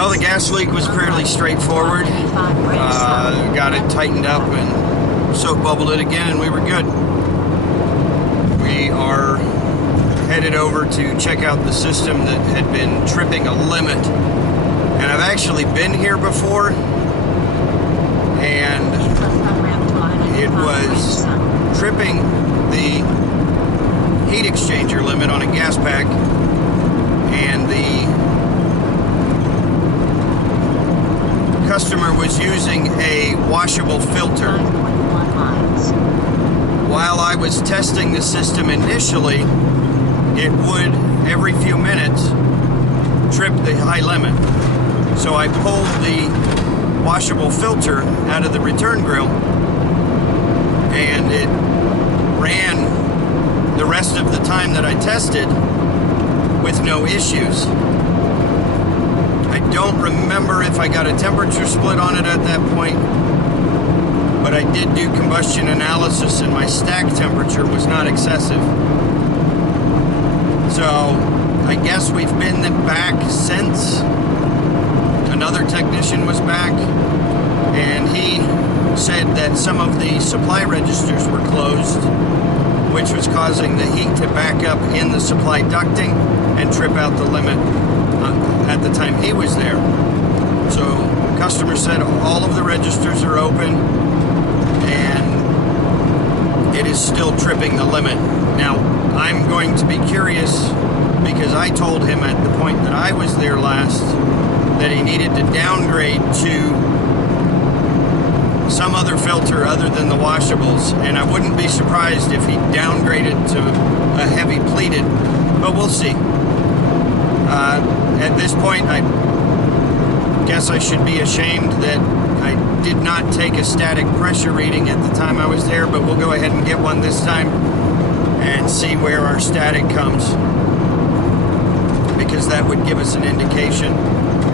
Well, the gas leak was fairly straightforward. Got it tightened up and soap bubbled it again, and we were good. We are headed over to check out the system that had been tripping a limit. And I've actually been here before, and it was tripping the heat exchanger limit on a gas pack, and the customer was using a washable filter. While I was testing the system initially, it would, every few minutes, trip the high limit. So I pulled the washable filter out of the return grill, and it ran the rest of the time that I tested with no issues. I don't remember if I got a temperature split on it at that point, but I did do combustion analysis and my stack temperature was not excessive. So I guess we've been back since. Another technician was back, and he said that some of the supply registers were closed, which was causing the heat to back up in the supply ducting and trip out the limit at the time he was there. So customer said all of the registers are open and it is still tripping the limit. Now I'm going to be curious, because I told him at the point that I was there last that he needed to downgrade to some other filter other than the washables, and I wouldn't be surprised if he downgraded to a heavy pleated, but we'll see. At this point, I guess I should be ashamed that I did not take a static pressure reading at the time I was there, but we'll go ahead and get one this time and see where our static comes, because that would give us an indication.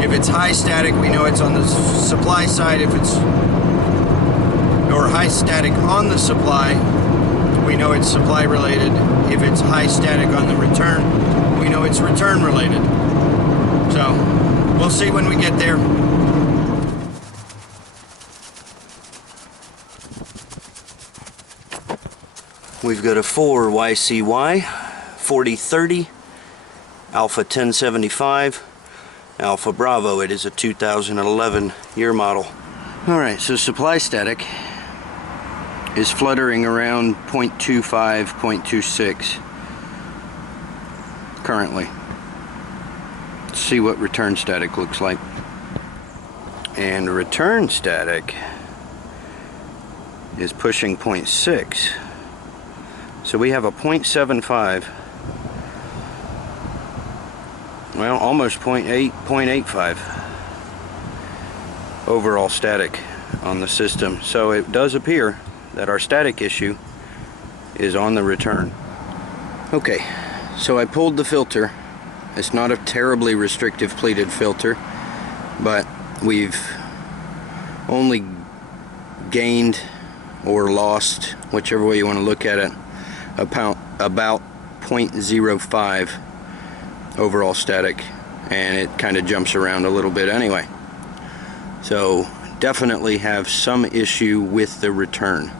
If it's high static, we know it's on the supply side. If it's or high static on the supply, we know it's supply related. If it's high static on the return, we know it's return related. So we'll see when we get there. We've got a 4 YCY 4030 Alpha 1075 Alpha Bravo. It is a 2011 year model. Alright, so supply static is fluttering around 0.25, 0.26 currently. Let's see what return static looks like. And return static is pushing 0.6. So we have a 0.75, well, almost 0.8, 0.85 overall static on the system. So it does appear that our static issue is on the return. Okay, so I pulled the filter. It's not a terribly restrictive pleated filter, but we've only gained or lost, whichever way you want to look at it, about 0.05 overall static, and it kind of jumps around a little bit anyway. So definitely have some issue with the return.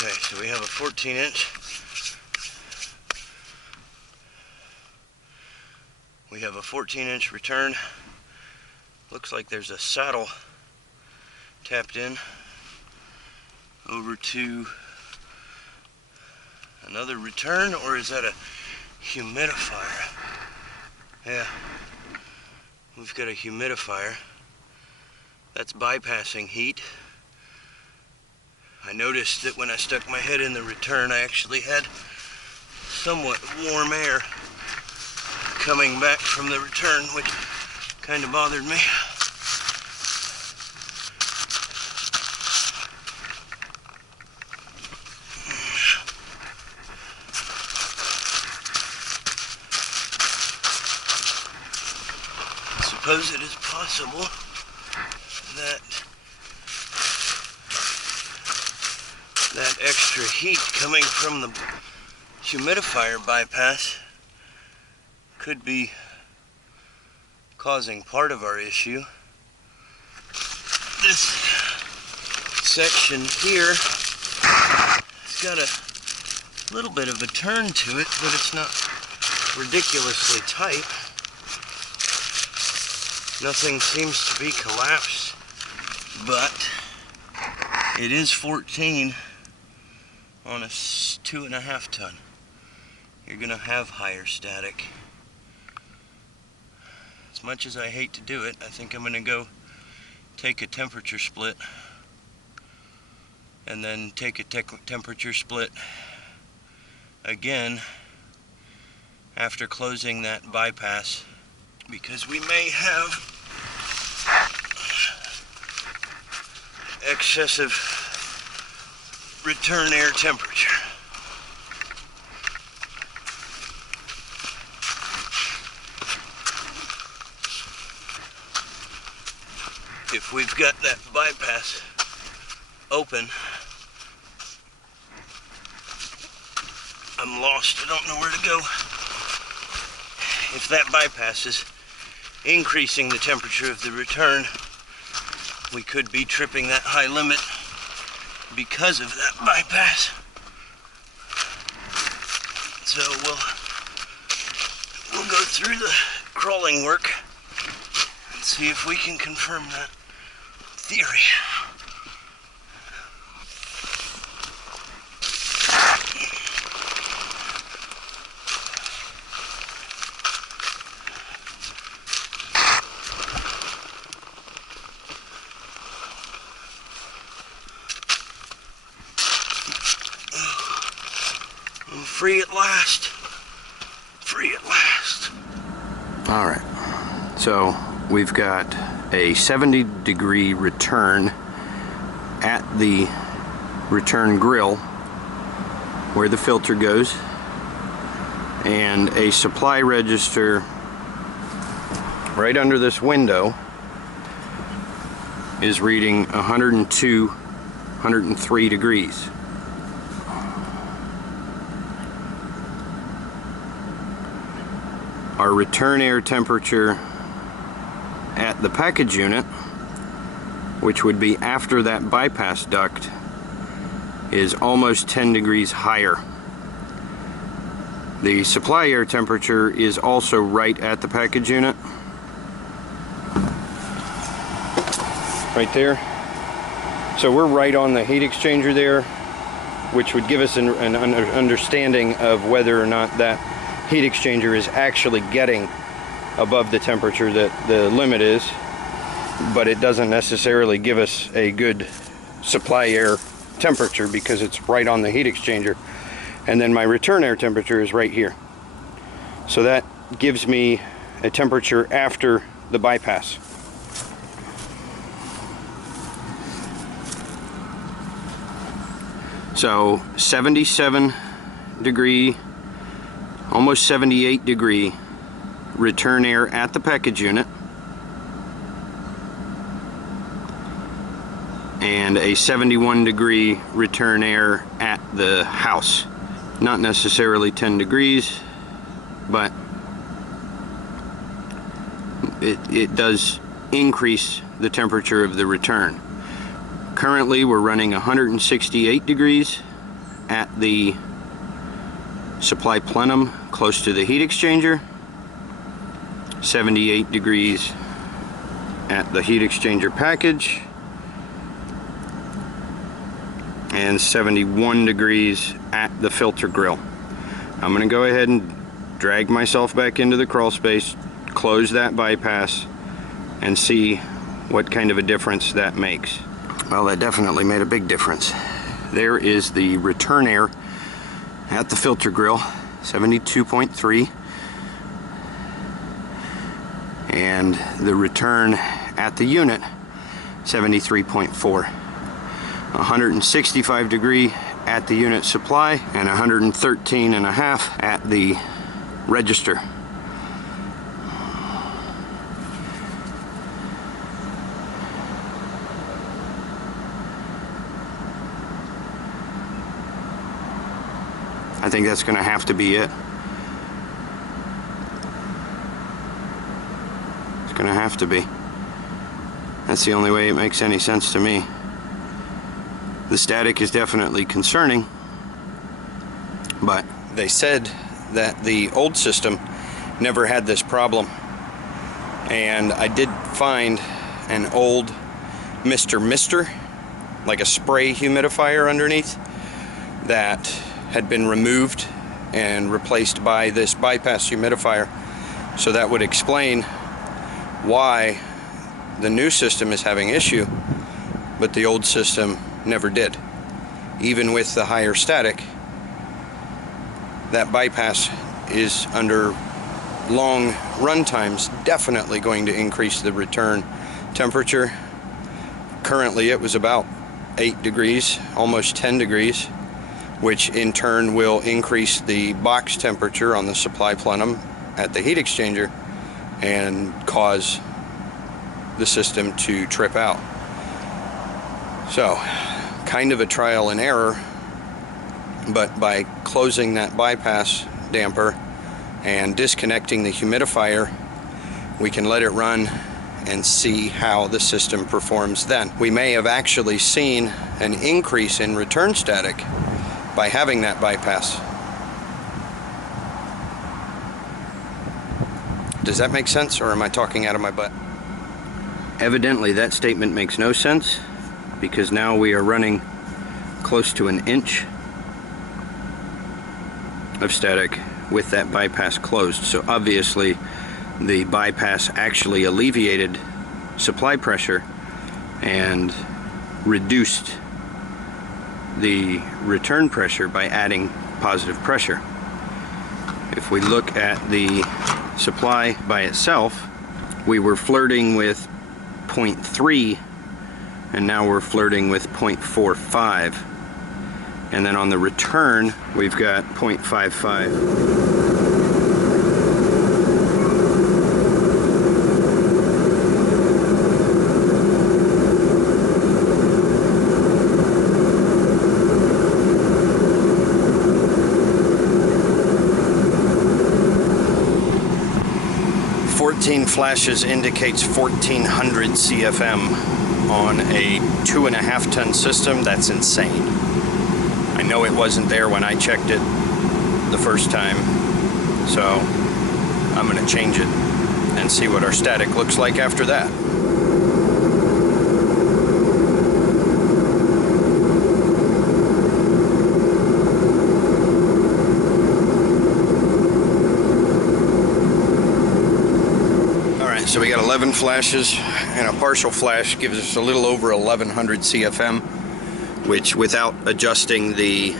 Okay, so we have a 14-inch. We have a 14-inch return. Looks like there's a saddle tapped in over to another return, or is that a humidifier? Yeah, we've got a humidifier that's bypassing heat. I noticed that when I stuck my head in the return, I actually had somewhat warm air coming back from the return, which kind of bothered me. I suppose it is possible that extra heat coming from the humidifier bypass could be causing part of our issue. This section here has got a little bit of a turn to it, but it's not ridiculously tight. Nothing seems to be collapsed, but it is 14 on a 2.5 ton. You're gonna have higher static. As much as I hate to do it, I think I'm gonna go take a temperature split and then take a temperature split again after closing that bypass, because we may have excessive return air temperature. If we've got that bypass open, I'm lost. I don't know where to go. If that bypass is increasing the temperature of the return, we could be tripping that high limit because of that bypass. So we'll go through the crawling work and see if we can confirm that theory. Free at last. Free at last. All right. So we've got a 70-degree return at the return grill where the filter goes, and a supply register right under this window is reading 102, 103 degrees. Our return air temperature at the package unit, which would be after that bypass duct, is almost 10 degrees higher. The supply air temperature is also right at the package unit. Right there. So we're right on the heat exchanger there, which would give us an understanding of whether or not that heat exchanger is actually getting above the temperature that the limit is, but it doesn't necessarily give us a good supply air temperature because it's right on the heat exchanger. And then my return air temperature is right here. So that gives me a temperature after the bypass. So 77 degree, almost 78 degree return air at the package unit, and a 71 degree return air at the house. Not necessarily 10 degrees, but it does increase the temperature of the return. Currently we're running 168 degrees at the supply plenum close to the heat exchanger, 78 degrees at the heat exchanger package, and 71 degrees at the filter grill. I'm going to go ahead and drag myself back into the crawl space, close that bypass, and see what kind of a difference that makes. Well, that definitely made a big difference. There is the return air at the filter grill, 72.3, and the return at the unit, 73.4. 165 degree at the unit supply and 113.5 at the register. I think that's going to have to be it. It's going to have to be. That's the only way it makes any sense to me. The static is definitely concerning, but they said that the old system never had this problem. And I did find an old Mr. like a spray humidifier underneath, that had been removed and replaced by this bypass humidifier. So that would explain why the new system is having issue, but the old system never did. Even with the higher static, that bypass is under long run times definitely going to increase the return temperature. Currently it was about 8 degrees, almost 10 degrees, which in turn will increase the box temperature on the supply plenum at the heat exchanger and cause the system to trip out. So, kind of a trial and error, but by closing that bypass damper and disconnecting the humidifier, we can let it run and see how the system performs then. We may have actually seen an increase in return static by having that bypass. Does that make sense, or am I talking out of my butt? Evidently that statement makes no sense, because now we are running close to an inch of static with that bypass closed. So obviously the bypass actually alleviated supply pressure and reduced the return pressure by adding positive pressure. If we look at the supply by itself, we were flirting with 0.3, and now we're flirting with 0.45. And then on the return, we've got 0.55. 14 flashes indicates 1400 CFM on a 2.5 ton system. That's insane. I know it wasn't there when I checked it the first time, so I'm going to change it and see what our static looks like after that. So we got 11 flashes, and a partial flash gives us a little over 1100 CFM, which without adjusting the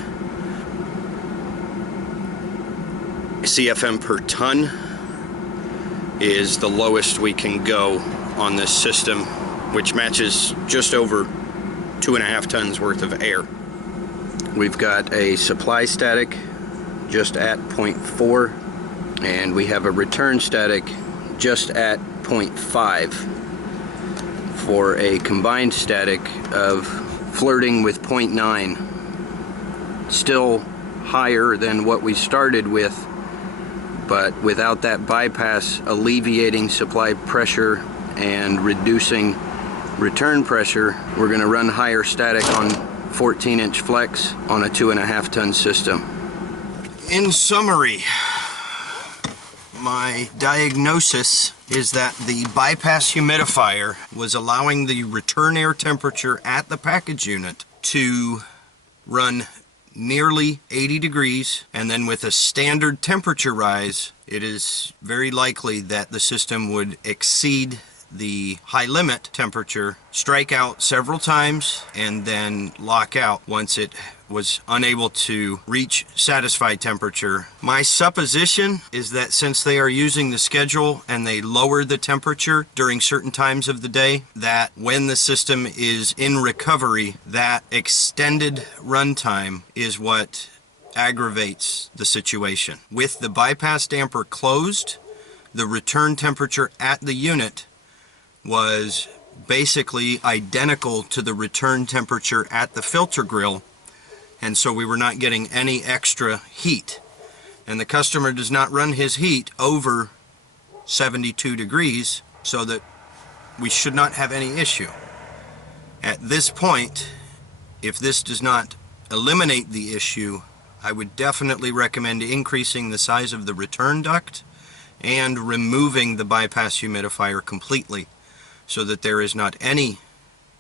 CFM per ton is the lowest we can go on this system, which matches just over 2.5 tons worth of air. We've got a supply static just at 0.4, and we have a return static just at 0.5 for a combined static of flirting with 0.9. Still higher than what we started with, but without that bypass alleviating supply pressure and reducing return pressure, we're going to run higher static on 14-inch flex on a 2.5 ton system. In summary, my diagnosis is that the bypass humidifier was allowing the return air temperature at the package unit to run nearly 80 degrees, and then with a standard temperature rise, it is very likely that the system would exceed the high limit temperature, strike out several times, and then lock out once it was unable to reach satisfied temperature. My supposition is that since they are using the schedule and they lower the temperature during certain times of the day, that when the system is in recovery, that extended runtime is what aggravates the situation. With the bypass damper closed, the return temperature at the unit was basically identical to the return temperature at the filter grill, and so we were not getting any extra heat. And the customer does not run his heat over 72 degrees, so that we should not have any issue. At this point, if this does not eliminate the issue, I would definitely recommend increasing the size of the return duct and removing the bypass humidifier completely, so that there is not any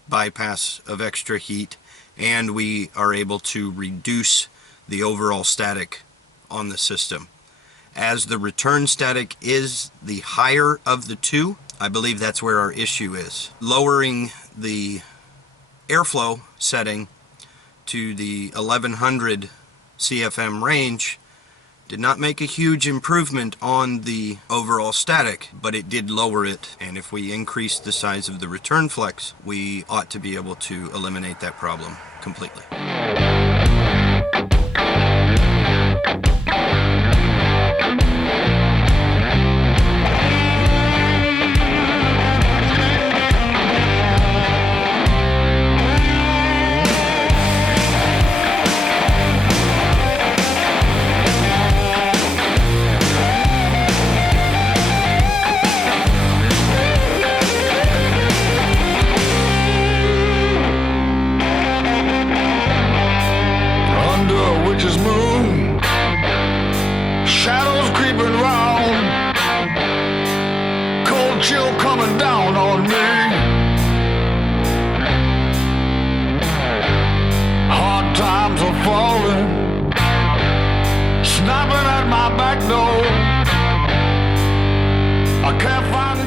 bypass of extra heat and we are able to reduce the overall static on the system. As the return static is the higher of the two, I believe that's where our issue is. Lowering the airflow setting to the 1100 CFM range did not make a huge improvement on the overall static, but it did lower it, and if we increase the size of the return flex, we ought to be able to eliminate that problem completely. Chill coming down on me. Hard times are falling, snapping at my back door. I can't find